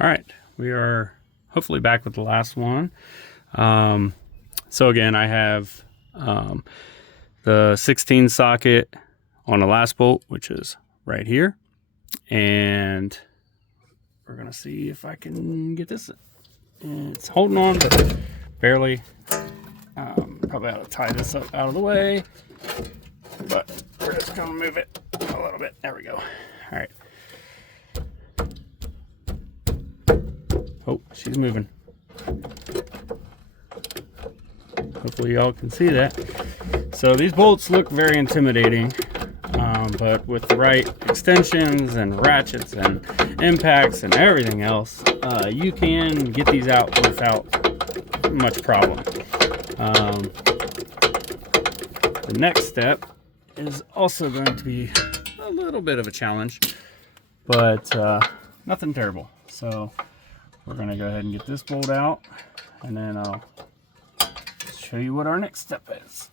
All right, we are hopefully back with the last one. So again, I have the 16 socket on the last bolt, which is right here. And we're gonna see if I can get this. It's holding on, but barely. Probably ought to tie this up out of the way, but we're just gonna move it a little bit. There we go. All right. Oh, she's moving. Hopefully y'all can see that. So these bolts look very intimidating, but with the right extensions and ratchets and impacts and everything else, you can get these out without much problem. The next step is also going to be a little bit of a challenge, but nothing terrible. So we're going to go ahead and get this bolt out, and then I'll show you what our next step is.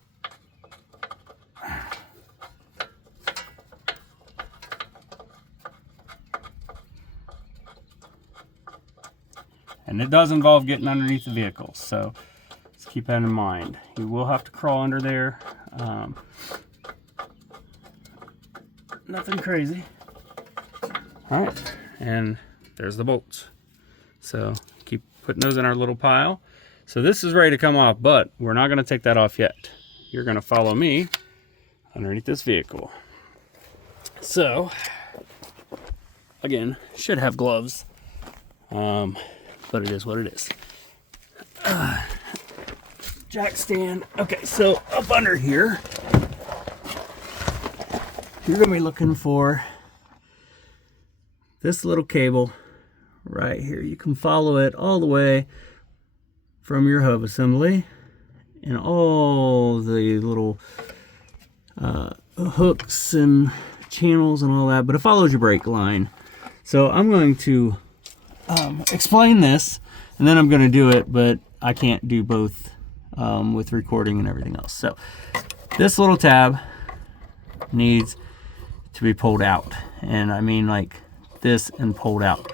And it does involve getting underneath the vehicle, so just keep that in mind. You will have to crawl under there. Nothing crazy. All right, and there's the bolts. So keep putting those in our little pile. So this is ready to come off, but we're not going to take that off yet. You're going to follow me underneath this vehicle. So again, should have gloves, but it is what it is. Jack stand. Okay, so up under here, you're going to be looking for this little cable right here. You can follow it all the way from your hub assembly and all the little hooks and channels and all that, but it follows your brake line. So I'm going to explain this, and then I'm going to do it, but I can't do both with recording and everything else. So this little tab needs to be pulled out, and I mean like this and pulled out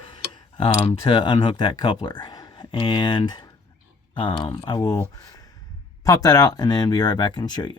to unhook that coupler. And I will pop that out and then be right back and show you.